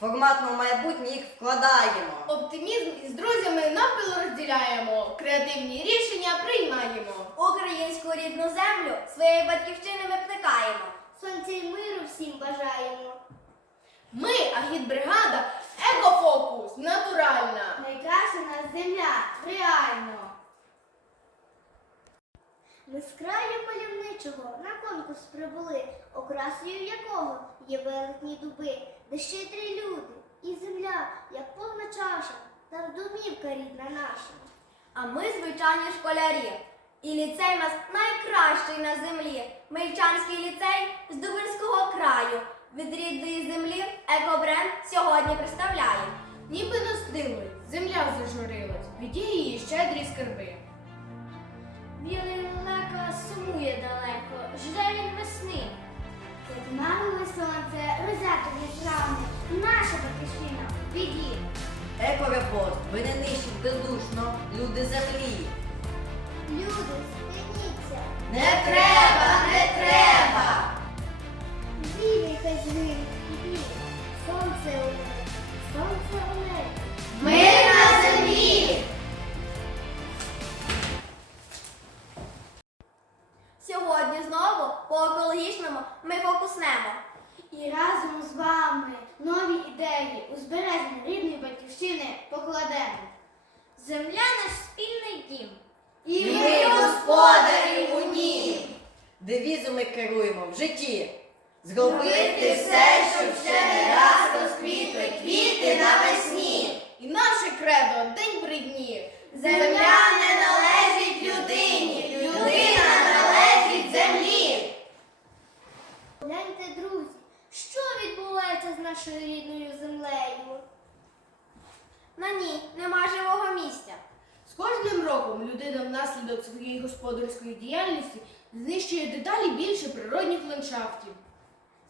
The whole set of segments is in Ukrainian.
Форматно в майбутнє їх вкладаємо. Оптимізм із друзями навпіл розділяємо. Креативні рішення приймаємо. Українську рідну землю своєї батьківщини випликаємо. Сонця й миру всім бажаємо. Ми, агітбригада, екофокус, натуральна. Найкраща нас земля, реально. Ми з краю мальовничого на конкурс прибули, окрасою якого є велетні дуби, де щедрі люди, і земля, як повна чаша, там домівка рідна наша. А ми звичайні школярі. І ліцей нас найкращий на землі. Мельчанський ліцей з Дубинського краю. Від рідної землі екобренд сьогодні представляє. Ніби настили, земля зажурилась, від її щедрі скарби. Білий лелека сумує далеко, жде він весни. Як сонце, розято від наша батьківщина в біді. Екорепорт, ви не нищіть бездушно, люди землі. Люди, спиніться, Не треба, не треба! вірі хай згинуть і. Сонце у господарі у ній. Девізом ми керуємо в житті. Зробити все, щоб ще не раз розквітли квіти навесні. І наше кредо день при дні. Земля не належить людині, людина належить землі. Гляньте, друзі, що відбувається з нашою рідною землею? На ній нема живого місця. Кожним роком людина внаслідок своєї господарської діяльності знищує дедалі більше природних ландшафтів.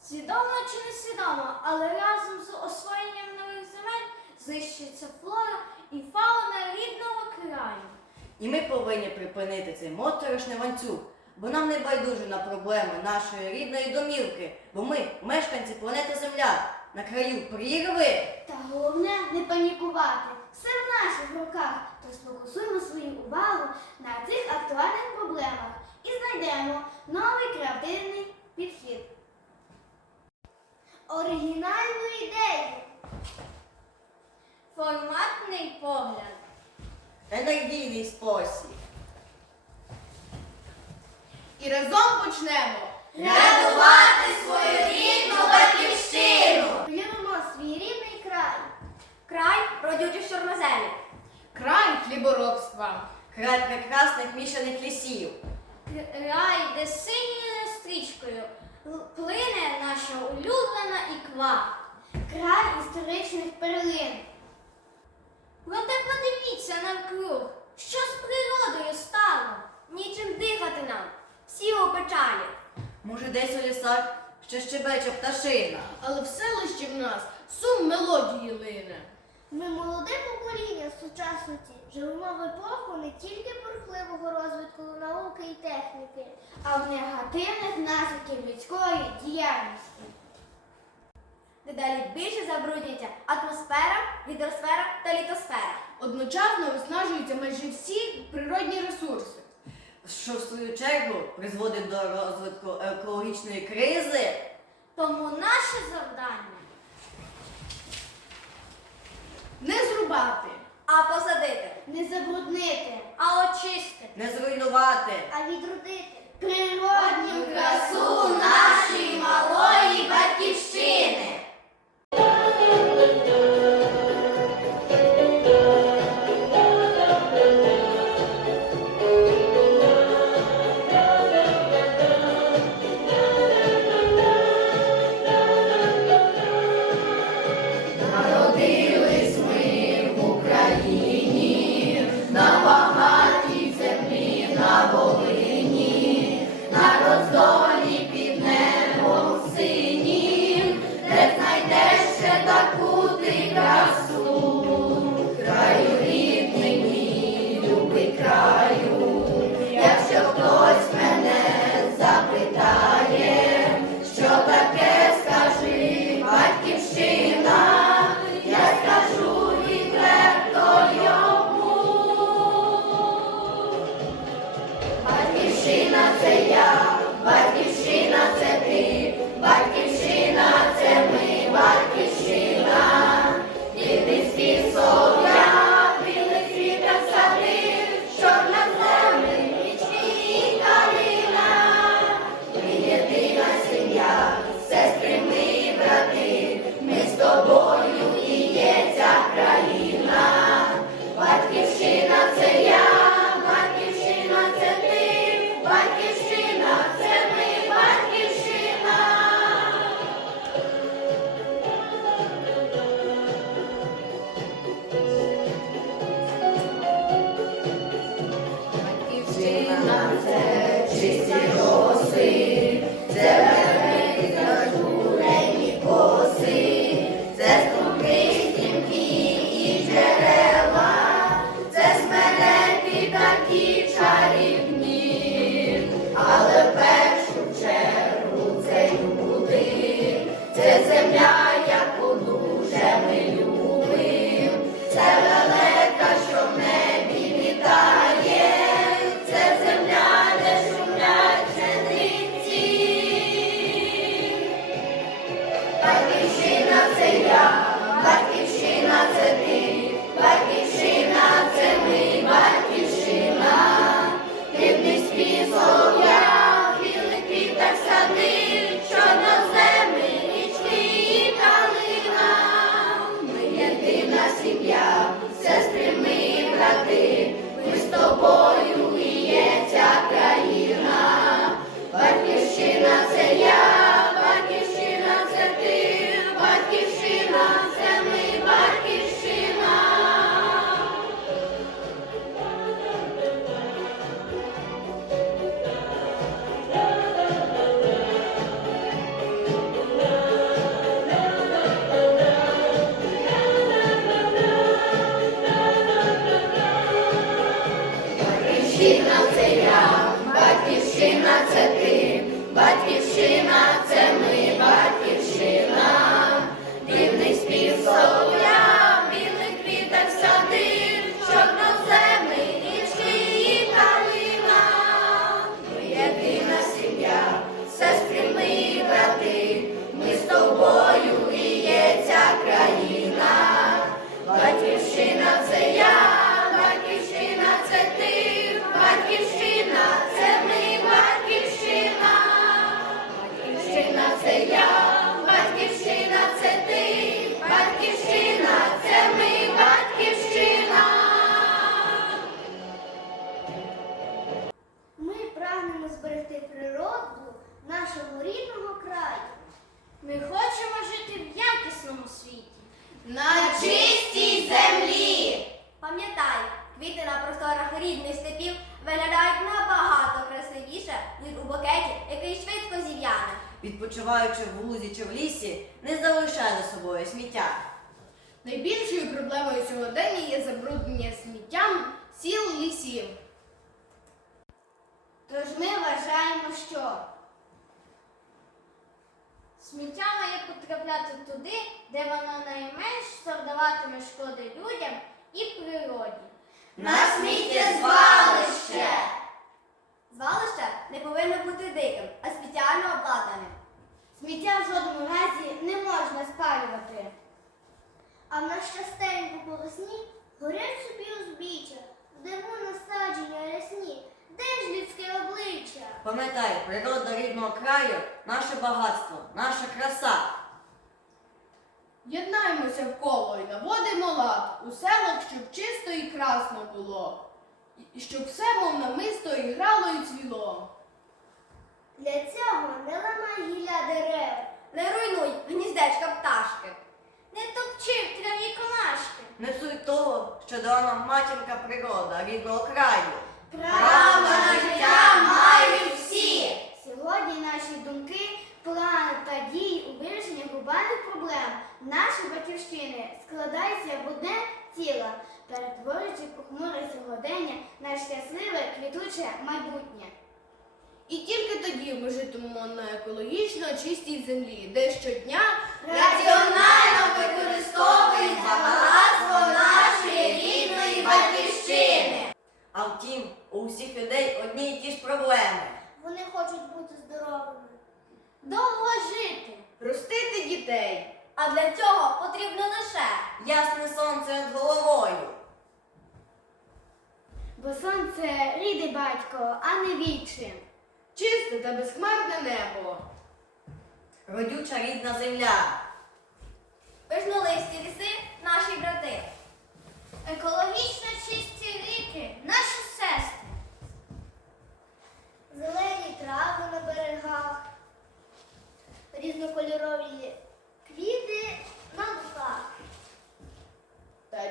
Свідомо чи несвідомо, але разом з освоєнням нових земель знищується флора і фауна рідного краю. І ми повинні припинити цей моторошний ланцюг, бо нам не байдуже на проблеми нашої рідної домівки, бо ми мешканці планети Земля на краю прірви. Та головне не панікувати. Все в наших руках. То сфокусуємо свою увагу на цих актуальних проблемах і знайдемо новий креативний підхід. Оригінальну ідею. Форматний погляд. Енергійний спосіб. І разом почнемо. Рятувати свою рідну батьківщину. Край родючих чорноземів. Край хліборобства. Край прекрасних мішаних лісів. Край, де синьою стрічкою плине наша улюблена іква. Край історичних перлин. Проте подивіться навкруг, що з природою стало. Нічим дихати нам, всі у печалі. Може, десь у лісах ще щебече пташина. Але в селищі в нас сум мелодії лине. Ми молоде покоління в сучасності живемо в епоху не тільки бурхливого розвитку науки і техніки, а в негативних наслідків людської діяльності. Дедалі більше забруднюється атмосфера, гідросфера та літосфера. Одночасно виснажуються майже всі природні ресурси. Що в свою чергу призводить до розвитку екологічної кризи. Тому наше завдання Не зрубати, а посадити, Не забруднити, а очистити. Не зруйнувати. а відродити природню красу нашої малої батьківщини. Нашого рідного краю. Ми хочемо жити в якісному світі. На чистій землі. Пам'ятай, квіти на просторах рідних степів виглядають набагато красивіше, ніж у букеті, який швидко зів'яне. Відпочиваючи в лузі чи в лісі, не залишай за собою сміття. Найбільшою проблемою сьогодення є забруднення сміттям сіл лісів. Тож ми вважаємо, що Сміття має потрапляти туди, де воно найменш завдаватиме шкоди людям і природі. На сміттєзвалище! Звалище не повинно бути диким, а спеціально обладнаним. сміття в жодному разі не можна спалювати. А в нас частенько по весні горять собі узбіччя, в диму насадження рясні. Де ж людське обличчя? Пам'ятай, природа рідного краю наше багатство, наша краса. Єднаємося в коло і наводимо лад у селах, щоб чисто і красно було, і щоб все, мов намисто, і грало і цвіло. Для цього не ламай гілля дерев. Не руйнуй гніздечка пташки. Не топчи в траві комашки. Не псуй того, що дала нам матінка природа рідного краю. Право на життя мають всі. Сьогодні наші думки, плани та дії у вирішенні глобальних проблем нашої батьківщини складаються в одне ціле, перетворюючи похмуре сьогодення на щасливе квітуче майбутнє. І тільки тоді ми житимемо на екологічно чистій землі, де щодня Раціонально використовують багатство нашої рідної батьківщини. А втім, у всіх людей одні й ті ж проблеми. Вони хочуть бути здорові. довго жити. Ростити дітей. А для цього потрібно лише Ясне сонце над головою. Бо сонце рідний батько, а не вічим. Чисте та безхмарне небо. Родюча рідна земля. пишнолисті ліси наші брати. Екологічно чисті ріки, наші сестри. Зелені трави на берегах, різнокольорові квіти на луках.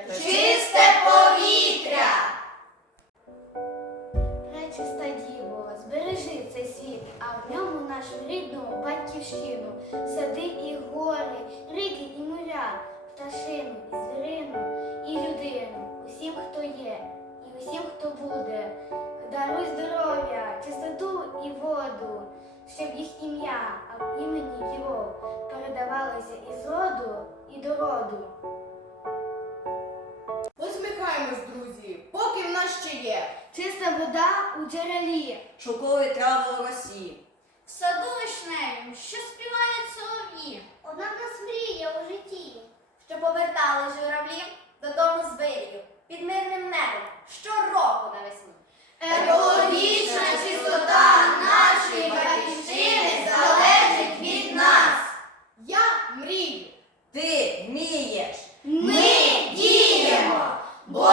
Чисте повітря. Пречиста діво, збережи цей світ, а в ньому нашу рідну батьківщину, сади і гори, ріки і моря, пташину і звірину, і людину, усім, хто є, і усім, хто буде. Даруй здоров'я, чистоту і воду, щоб їх ім'я, а імені його передавалося із роду і до роду. Посміхаємось, друзі, поки в нас ще є. Чиста вода у джерелі. Шовкові трави у росі. В саду вишневім, що співають солов'ї. Одна нас мрія у житті. Що повертали журавлів додому з вирію під мирним небом щороку навесні. Екологічна чистота нашої батьківщини залежить від нас. Я мрію. Ти вмієш. Ми діємо, бо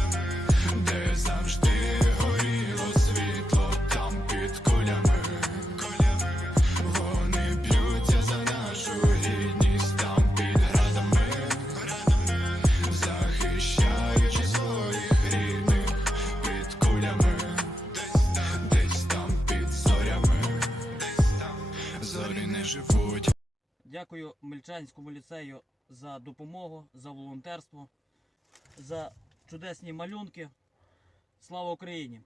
Шевченському ліцею за допомогу, за волонтерство, за чудесні малюнки. Слава Україні!